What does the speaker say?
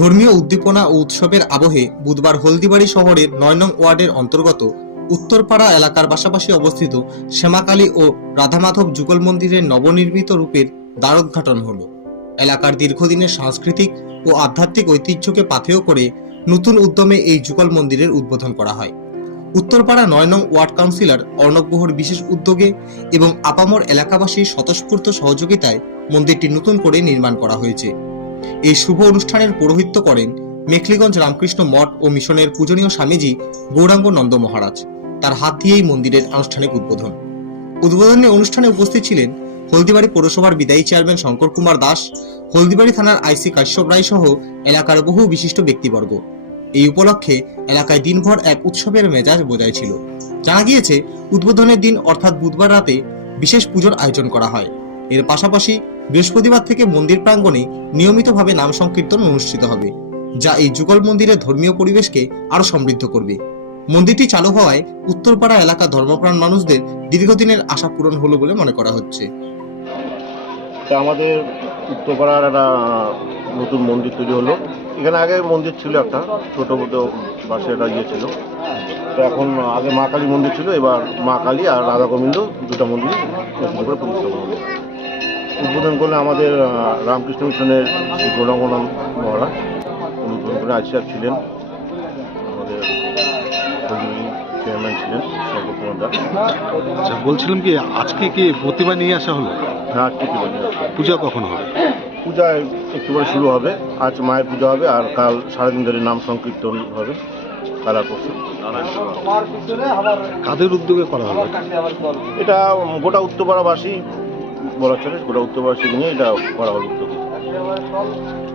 ধর্মীয় উদ্দীপনা ও উৎসবের আবহে বুধবার হলদিবাড়ি শহরের ৯ নং ওয়ার্ডের অন্তর্গত উত্তরপাড়া এলাকার পাশাপাশি অবস্থিত শ্যামাকালী ও রাধামাধব যুগল মন্দিরের নবনির্মিত রূপের দ্বারোদ্ঘাটন হলো। এলাকার দীর্ঘদিনের সাংস্কৃতিক ও আধ্যাত্মিক ঐতিহ্যকে পাথেয় করে নতুন উদ্যমে এই যুগল মন্দিরের উদ্বোধন করা হয়। উত্তরপাড়া ৯ নং ওয়ার্ড কাউন্সিলর অর্ণব গুহর বিশেষ উদ্যোগে এবং আপামর এলাকাবাসীর স্বতঃস্ফূর্ত সহযোগিতায় মন্দিরটি নতুন করে নির্মাণ করা হয়েছে। এই শুভ অনুষ্ঠানের পৌরোহিত্য করেন মেখলিগঞ্জ রামকৃষ্ণ মঠ ও মিশনের পূজনীয় স্বামীজি গৌরাঙ্গ নন্দ মহারাজ। তার হাত দিয়েই মন্দিরের আনুষ্ঠানিক উদ্বোধনী অনুষ্ঠানে উপস্থিত ছিলেন হলদিবাড়ি পৌরসভার বিদায়ী চেয়ারম্যান শঙ্কর কুমার দাস, হলদিবাড়ি থানার আইসি কাশ্যপ রায় সহ এলাকার বহু বিশিষ্ট ব্যক্তিবর্গ। এই উপলক্ষে এলাকায় দিনভর এক উৎসবের মেজাজ বজায় ছিল। জানা গিয়েছে, উদ্বোধনের দিন অর্থাৎ বুধবার রাতে বিশেষ পুজোর আয়োজন করা হয়। এর পাশাপাশি বৃহস্পতিবার থেকে মন্দির প্রাঙ্গণে নিয়মিতভাবে নাম সংকীর্তন অনুষ্ঠিত হবে, যা এই যুগল মন্দিরের ধর্মীয় পরিবেশকে আরো সমৃদ্ধ করবে। মন্দিরটি চালু হওয়ায় উত্তরপাড়া এলাকা ধর্মপ্রাণ মানুষদের দীর্ঘদিনের আশা পূরণ হলো বলে মনে করা হচ্ছে। আমাদের উত্তরপাড়ার একটা নতুন মন্দির তৈরি হলো। এখানে আগে মন্দির ছিল, একটা ছোট মতো বাসে একটা ইয়ে ছিল। তো এখন আগে মা কালী মন্দির ছিল, এবার মা কালী আর রাধা গোবিন্দ দুটো মন্দির নতুন করে প্রতিষ্ঠা করলো। উদ্বোধন করলে আমাদের রামকৃষ্ণ মিশনের শ্রী গৌরাঙ্গনাথ মহারাজ উদ্বোধন করে আইসিআর ছিলেন, আমাদের চেয়ারম্যান ছিলেন শঙ্কর কুমার দাস। আচ্ছা, বলছিলাম কি আজকে কি প্রতিমা নিয়ে আসা হলো? হ্যাঁ, আজকে পূজা কখন হবে? পূজা একটু পরে শুরু হবে। আজ মায়ের পূজা হবে আর কাল সারাদিন ধরে নাম সংকীর্তন হবে। কাল আর পরশু। কাদের উদ্যোগে করা হবে এটা? গোটা উত্তরপাড়াবাসী বলা চলে, গোটা উত্তরপাড়াবাসী নিয়ে এটা করা হলো উদ্যোগ।